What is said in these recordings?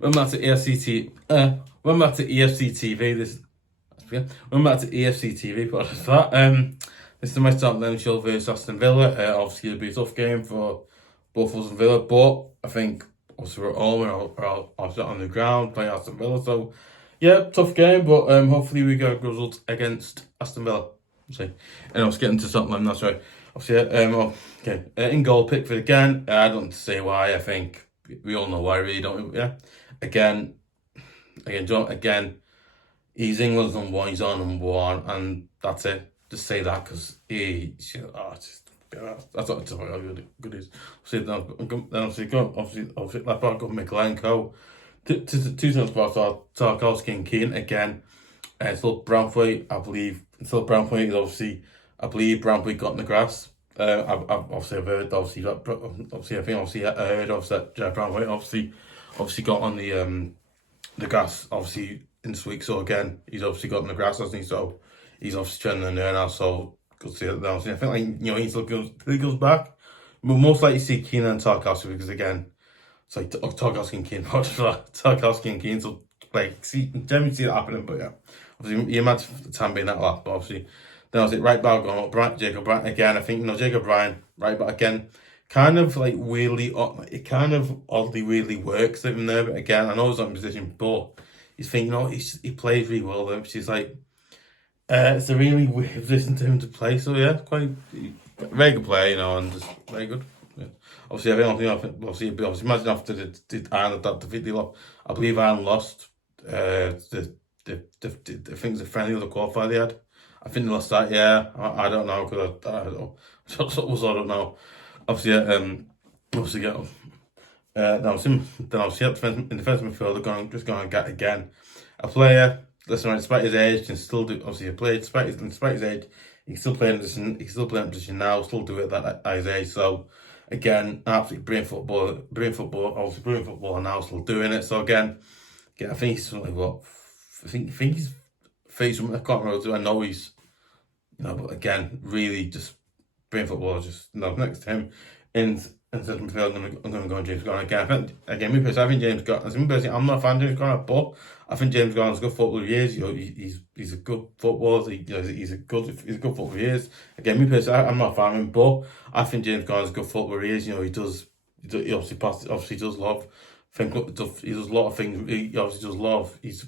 Went back to EFC went back to EFC TV. Went back to EFC TV. But that this is my start then show versus Aston Villa. Obviously, it'll be a tough game for both us and Villa, but I think also we're at home and I'll on the ground playing Aston Villa. So yeah, tough game, but hopefully we get a good result against Aston Villa. See, and I was getting to something. That's right. Obviously, okay. In goal, Pickford again. I don't need to say why. I think we all know why, really, don't we? Yeah. Again, he's England's number one. He's on number one, and that's it. Just say that because that's what it's really good is. Obviously, left back got Mykolenko. Two times about Tarkowski and Keane again. Still Brownthwaite, I believe. Still Brownthwaite is obviously. I believe Brownthwaite got in the grass. I've heard I heard that Brownthwaite obviously got on the grass obviously in this week. So again, he's obviously got in the grass, hasn't he? So he's obviously trending there now. So good to see that now. So I think he goes back. We'll most likely see Keane and Tarkowski because again, it's like Tarkowski and Keane, Tarkowski and Keane. So generally see that happening. But yeah, obviously you imagine the time being that lap, but obviously. Then I was right back going up, Jacob Brien again. I think Jacob Brien right back again. Kind of like weirdly, it kind of oddly weirdly works even there. But again, I know he's not in position, but he's thinking, he plays really well there. Which is like, it's a really weird position to him to play. So yeah, quite very good player, and just very good. Yeah. Obviously, obviously, imagine after the Ireland that defeat they lost. I believe Ireland lost. I think it's a friendly other qualifier they had. I think they lost that. Yeah, I don't know because I don't know. I don't know. Obviously, now in defensive midfield, just going to get again a player. Listen, despite his age, can still do. Obviously, a player despite his age, he can still play in position. He can still play in position now. Still do it at his age. So again, absolutely brilliant football. Obviously, brilliant football, and now still doing it. So again, I think he's something like what? I think he's. Face him, I can't remember. I know he's, but again, really just brilliant football. Just next to him in central midfield, I'm going to go on James Garner again. I think James Garner. I'm not a fan of James Garner, but I think James Garner's a good footballer. He is. He's a good footballer. He's a good footballer. He is. Again, me personally, I'm not a fan of him, but I think James Garner's a good footballer. He is. He obviously passes. Obviously, does love. He does a lot of things. He obviously does love. He's a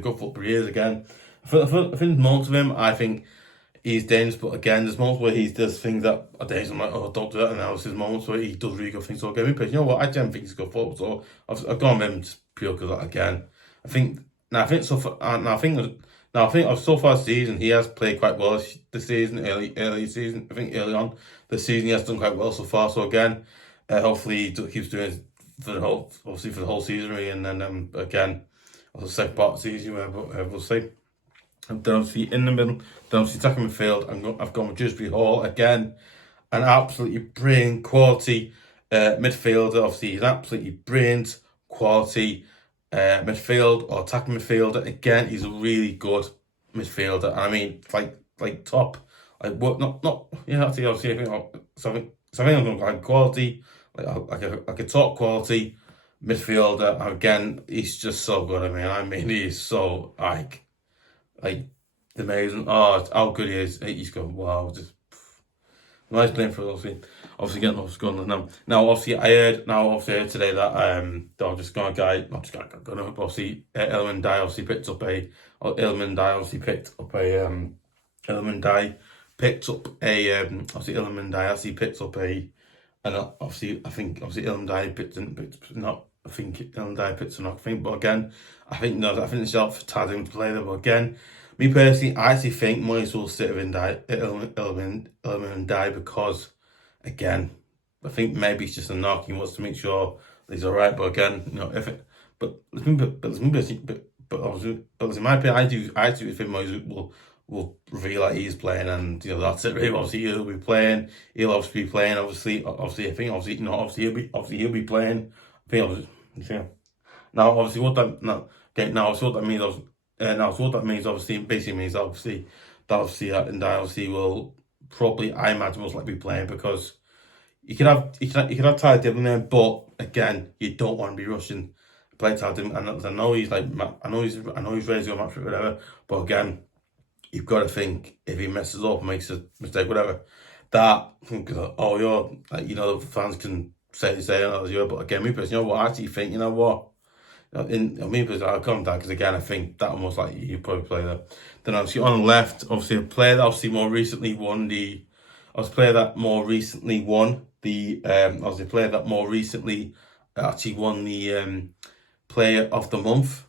good footballer. He is again. I think moments of him, I think he's dangerous, but again, there's moments where he does things that are dangerous. I'm like, don't do that. And there's moments where he does really good things. So again, you know what? I don't think he's a good footballer. So I've gone with him just pure because again, I think so far this season he has played quite well this season, early season. I think early on this season he has done quite well so far. So again, hopefully he keeps doing it for the whole season, really. And then again. The second part of the season, we'll see. And then obviously in the middle, then obviously attacking midfield, I've gone with Drewbury Hall again. An absolutely brilliant quality midfielder. Obviously, he's an absolutely brilliant quality midfield or attacking midfielder. Again, he's a really good midfielder. I mean, like top, like what? Not yeah. Obviously, I think I'm going to like quality, like a top quality midfielder. Again, he's just so good. I mean, he's so like amazing. Oh, how good he is! He's going wow, just nice playing for us. Obviously getting off Scotland now. Now, obviously, I heard today that they're just going to obviously Ndiaye obviously picked up a obviously picked up a. And obviously, I think Ndiaye picked a knock. But again, I think the shelf tagged him to play there. But again, me personally, I actually think might as well sit with Ndiaye because, again, I think maybe it's just a knock. He wants to make sure that he's alright. But again, obviously, in my opinion, I do think Moyes will reveal that he's playing, and that's it. Really, obviously he'll be playing. He'll obviously be playing. Obviously, I think he'll be playing. I think now obviously what that means obviously basically means that Ndiaye obviously will probably, I imagine, most likely be playing because you could have Ty Dillon there, but again, you don't want to be rushing play Ty Dillon. And I know he's like, I know he's ready to go match fit, whatever. But again, you've got to think if he messes up, makes a mistake, whatever. That oh, you're like, the fans can say oh, you're, but again, me personally, I actually think, what. I'll come back because again, I think that almost like you probably play that. Then obviously on the left, obviously a player that obviously more recently won the. Player that more recently won the. Obviously, player that more recently actually won the Player of the Month.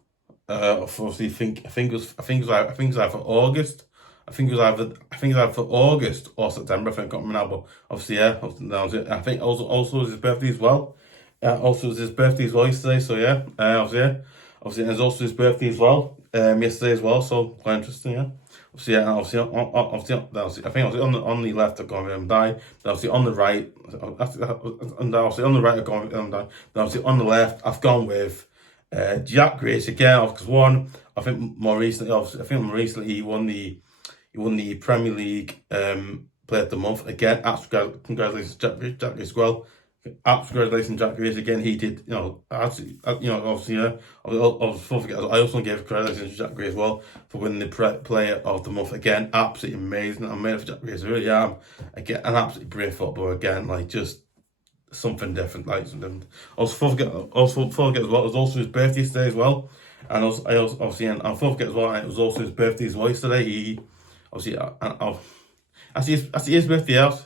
Obviously, I think it was either August. I think it was either for August or September. I think I can't remember now, but obviously, yeah, that was it. I think also was his birthday as well. Also was his birthday as well yesterday. So yeah, obviously it was also his birthday as well. Yesterday as well. So quite interesting. Yeah. Obviously, yeah, obviously, I think obviously on the left I've gone with Ndiaye. Then obviously on the right, and obviously on the right I've gone with Ndiaye. Then obviously on the left I've gone with Jack Grealish again. Because one, I think more recently he won the Premier League Player of the Month again. Absolutely, congratulations, Jack Grealish as well. Absolutely, congratulations, Jack Grealish again. He did, obviously, yeah. I also gave congratulations to Jack Grealish as well for winning the Player of the Month again. Absolutely amazing. I'm made for Jack Grealish. I really am. Again, an absolutely brilliant footballer again. Like just something different. Like something different. Also, forget as well. It was also his birthday yesterday as well. And I'll forget as well. And it was also his birthday as well yesterday. He obviously, actually his birthday out.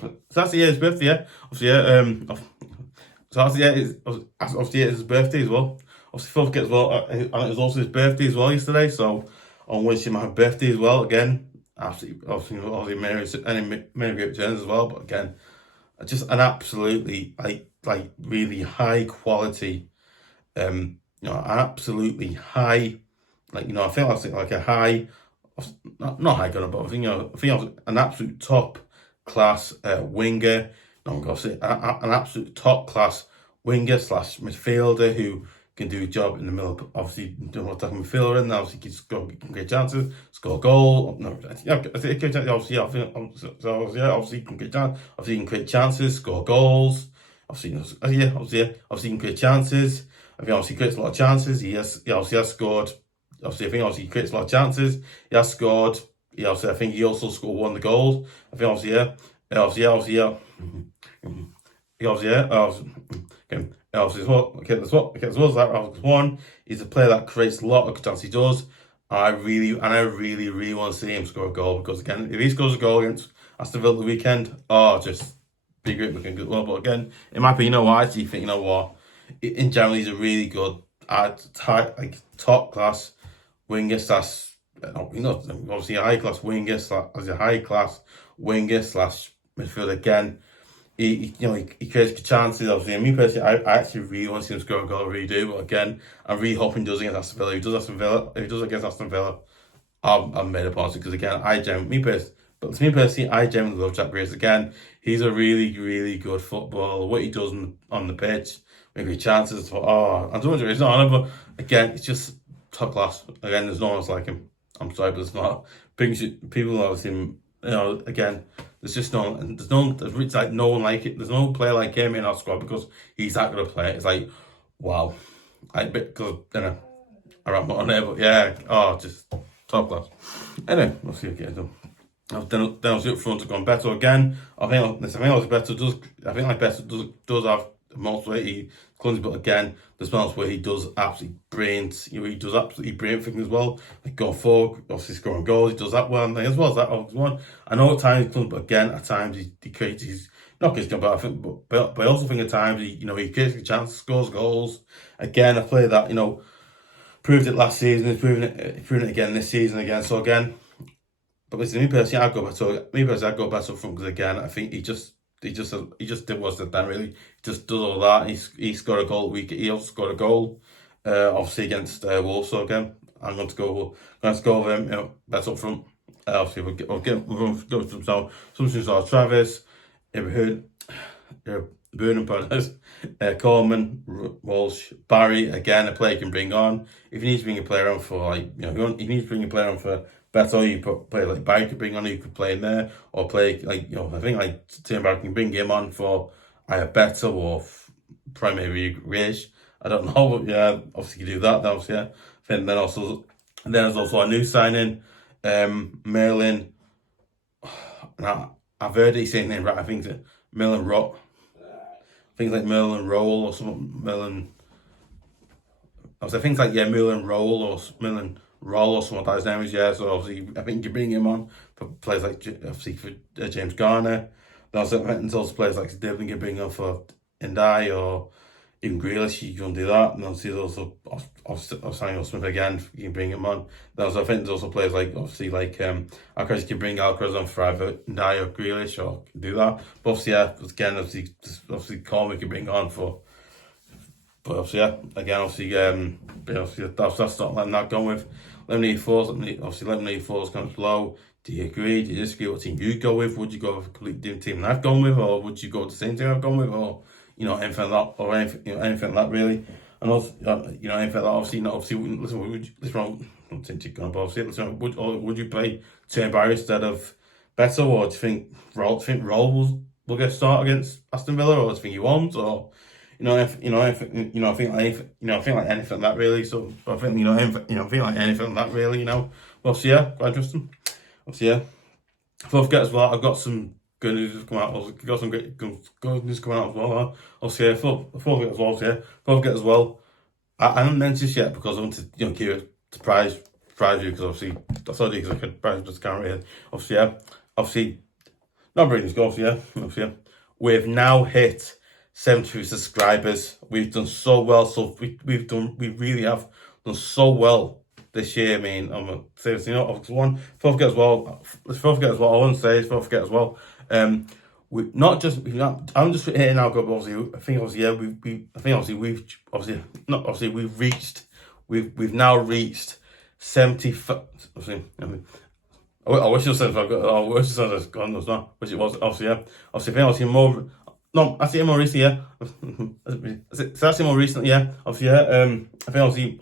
So that's his birthday, yeah. Obviously, yeah. So that's obviously his birthday as well. Obviously, forget as well. And it was also his birthday as well yesterday. So I wish him a happy birthday as well. Again, obviously, many great returns as well. But again, just an absolutely like really high quality. Absolutely high. I feel like a high, not high gunner, but I think an absolute top class winger. Obviously an absolute top class winger slash midfielder who can do a job in the middle. Obviously, doing what attacking midfielder, and obviously can create chances, score a goal. No, yeah, obviously, obviously he can create chances. Obviously, he can create chances, score goals. Obviously, he can create chances. I think obviously he creates a lot of chances. He obviously has scored. Obviously, I think obviously he creates a lot of chances. He has scored. I think he also scored one of the goals. I think obviously, yeah. Obviously, as well as that, one, he's a player that creates a lot of chances. He does. I really want to see him score a goal because again, if he scores a goal against Aston Villa the weekend, just be great looking good. Well, but again, it might be. I actually think in general he's a really good, top class winger slash. Obviously a high class winger slash midfielder again. He creates chances. Obviously, and me personally, I actually really want to see him score a goal. I really do. But again, I'm really hoping he does against Aston Villa. If he does against Aston Villa, I'm made up on it because again, I genuinely love Jack Grealish. Again, he's a really, really good footballer. What he does on the pitch, maybe chances. I don't know, it's not on him, but again, it's just top class. Again, there's no one else like him. I'm sorry, but it's not. People obviously, again, there's like no one like it. There's no player like him in our squad because he's that good a player. It's like, wow. Because, I ran on there, but yeah, just top class. Anyway, we'll see what we get done. Then up front, I've gone Beto again. I think Beto does have the most weight. He clumsy, but again, there's moments where he does absolutely brilliant. He does absolutely brilliant things as well. Like going forward, obviously scoring goals, he does that well. And as well as that, one. I know at times he comes, but again, at times he creates his not creates but I think, but I also think at times he creates a chance, scores goals. Again, a player that proved it last season, he's proving it again this season again. So again, but listen, me personally, I'd go Beto front because again, I think he just did what's done really. He just does all that. He scored a goal. He also scored a goal, obviously against Wolves. So again, I'm going to go with him. That's up front. Obviously, we're going to go with some things like Travis, Burnham, Coleman, Walsh, Barry. Again, a player you can bring on if he needs to bring a player on for if he needs to bring a player on for Beto, you put play like Barry could bring on, you could play in there, or play like I think like Tim Barry can bring him on for either Beto or primary Grealish. I don't know, but yeah, obviously you do that. That was yeah. Then there's also a new signing, Merlin. Now I've heard his name right. I think it's Merlin Rock. Things like Merlin Roll or something. I think like Merlin Roll or Merlin Roll or something like that his name is, yeah. So obviously I think you bring him on for players like obviously for James Garner. Then also players like Devlin can bring on for Ndiaye or even Grealish, you can do that. And obviously there's also signing Smith again, you can bring him on. Then also I think there's also players like obviously like Alcaraz, you can bring Alcaraz on for either Ndiaye or Grealish or do that. But obviously yeah, again obviously Coleman can bring on for. But obviously, yeah, again, obviously that's not letting that go with. Lemonade Fours, obviously Lemonade Fours comes low. Do you agree? Do you disagree? What team you go with? Would you go with a completely different team that I've gone with, or would you go with the same team I've gone with, or anything like that, or anything like that really? And also, anything like that. Obviously, listen, I'm thinking going above. Listen, would you play Tim Barry instead of Beto, or do you think Roll will get a start against Aston Villa, or do you think he won't, or? I think like anything like that really. So I think I feel like anything like that really. Well, so yeah, quite interesting. Obviously, yeah. Don't forget as well, I've got some good news coming out. I've got some good news coming out as well. Obviously, yeah. Don't forget as well. Yeah. Don't forget as well. I haven't mentioned this yet because I want to keep it surprise you because obviously that's all I do because I could surprise just camera here. Obviously, yeah. Obviously, not bringing this goal. Yeah. Obviously, yeah. We've now hit 72 subscribers. We've done so well. So we really have done so well this year. I mean, I'm seriously not one. Don't forget as well. I want to say is don't forget as well. We not just I'm just here now. But obviously, I think obviously yeah. We've now reached 70. Obviously, I wish it said I've got. I wish it said I've gone. It's not. Which it was obviously yeah. Obviously more. No, I see it more recently, yeah. It's actually more recently, yeah. Obviously, yeah. I think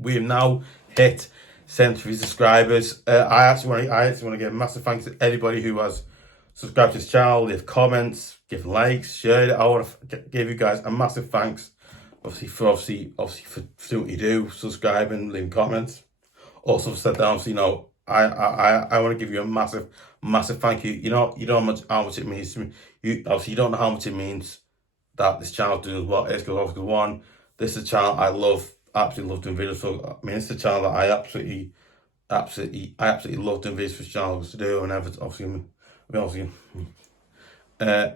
we have now hit 73 subscribers. I actually want to give a massive thanks to everybody who has subscribed to this channel, leave comments, give likes, shared it. I want to give you guys a massive thanks, obviously for doing what you do, subscribing, leaving comments. Also said that obviously, I want to give you a massive thank you. You know how much it means to me. You don't know how much it means that this channel doing what it is because one, this is a channel I absolutely love doing videos. So I mean, it's a channel that I absolutely love doing videos for this channel to do, and obviously, yeah,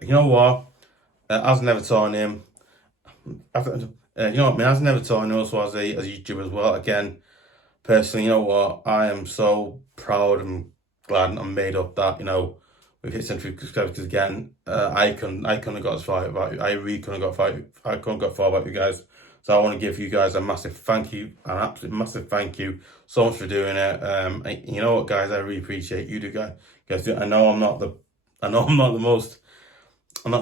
you know what? As an Evertonian, as an Evertonian, also as a YouTuber as well. Again, personally, you know what? I am so proud and glad and made up that we've hit 73 subscribers because again, I couldn't have got as far about you. I really couldn't have got far about you guys. So I want to give you guys a massive thank you, an absolute massive thank you so much for doing it. You know what, guys, I really appreciate you guys do. I know I'm not the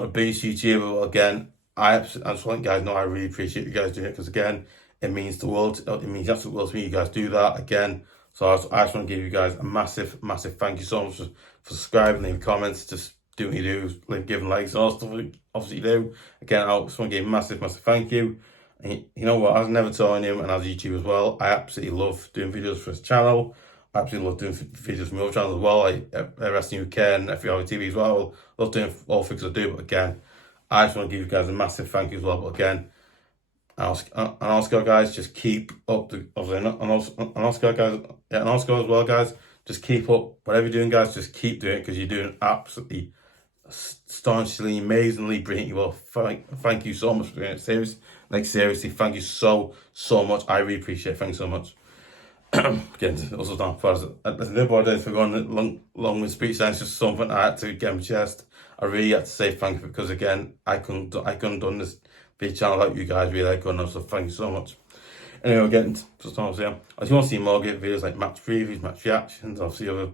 biggest YouTuber, but again, I just want you guys to know I really appreciate you guys doing it because again, it means the world. It means the absolute world to me. You guys do that again. So I just want to give you guys a massive thank you so much for subscribing, leaving comments, just doing what you do, giving likes and all stuff. Obviously you do. Again, I just want to give a massive thank you. And you know what? As an Evertonian and as a YouTuber as well, I absolutely love doing videos for this channel. I absolutely love doing videos for my other channel as well, like Wrestling UK and FBR TV as well. I love doing all things I do, but again, I just want to give you guys a massive thank you as well. But again, and also guys, just keep up and also as well, guys, just keep up whatever you're doing, guys. Just keep doing it because you're doing absolutely astonishingly, amazingly brilliant. Well, thank you so much for doing it. Seriously, thank you so much. I really appreciate it. Thanks so much. Again, also not for the board for going long with speech. That's just something I had to get my chest. I really had to say thank you because again, I couldn't done this video channel without you guys. Really, I couldn't. So thank you so much. Anyway, we're getting to start here. If you want to see more great videos like match previews, match reactions, obviously other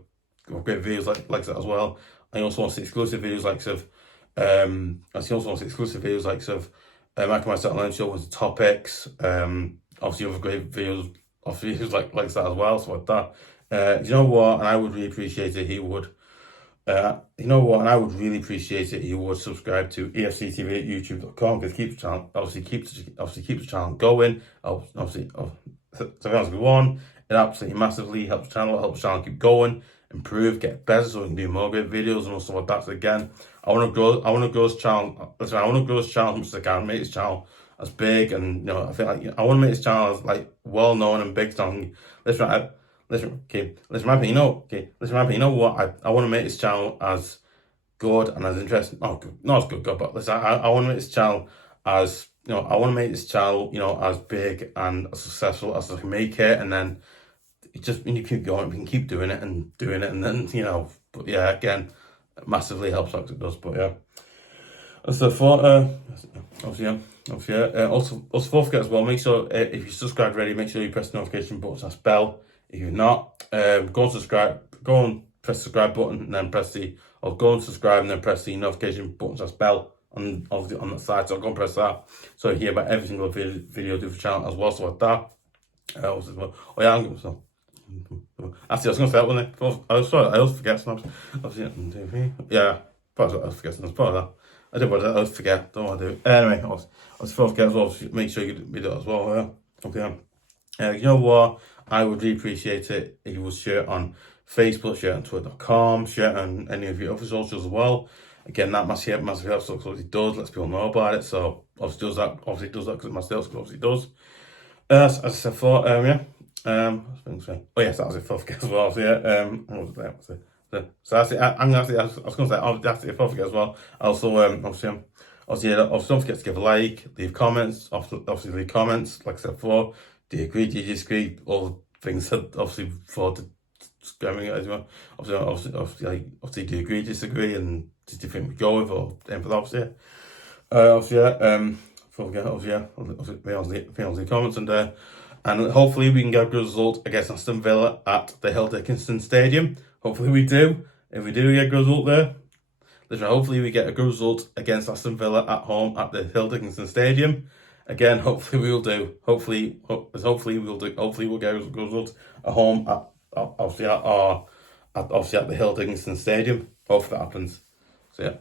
great videos like that as well. I also want to see exclusive videos like Michael myself and show was the topics. Obviously other great videos, obviously he like that as well, so like that. You know what? And I would really appreciate it. He would. You know what? And I would really appreciate it. He would subscribe to EFC TV at YouTube.com because keeps the channel keeps the channel going. Obviously, so that's good one. It absolutely massively helps the channel keep going, improve, get better, so we can do more great videos and stuff like that. So again, I want to grow this channel. Listen, I want to grow this channel as much as I can, make this channel as big, and you know, I feel like I want to make this channel as like well known and big. Listen, my opinion, you know what? I want to make this channel as good and as interesting. Oh, good, not as good, but listen, I want to make this channel as, you know, I want to make this channel, you know, as big and as successful as I can make it, and then it just, when you keep going, we can keep doing it, and then, you know, but yeah, again, it massively helps like it does, but yeah. So for also don't forget as well, make sure if you subscribed already, make sure you press the notification button, that's bell. If you're not, go and press the subscribe button, and then go and subscribe and then press the notification button, that's bell on that side. So go and press that, so you hear about every single video do for the channel as well. So like that. Actually, I was gonna say that, wasn't it? I always forget sometimes. Yeah, I always forget sometimes. Part of that. I do, but I always forget. Don't want to do it. Anyway, I was forget as well. Make sure you do that as well. Yeah. Okay. You know what? I would really appreciate it if you would share it on Facebook, share it on Twitter.com, share it on any of your other socials as well. Again, that massive helps, so it does, lets people know about it. So obviously does that because it myself, obviously does. As I said before, yeah. Oh yes, that was it for as well. So yeah, what was that? So that's it. I was going to say, oh, that's it for as well. Also, obviously, don't forget to give a like, leave comments. Obviously, leave comments. Like I said before, do you agree? Do you disagree? All the things said, obviously, for the scamming as well. Obviously, do you agree? Disagree? And do you think we go with or anything else? Yeah. Leave comments and hopefully we can get a good result against Aston Villa at the Hill Dickinson Stadium. Hopefully we do. If we do get a good result there, hopefully we get a good result against Aston Villa at home at the Hill Dickinson Stadium. Again, hopefully we will do. Hopefully we'll do. Hopefully we'll get a good result at home at the Hill Dickinson Stadium. Hopefully that happens. So yeah.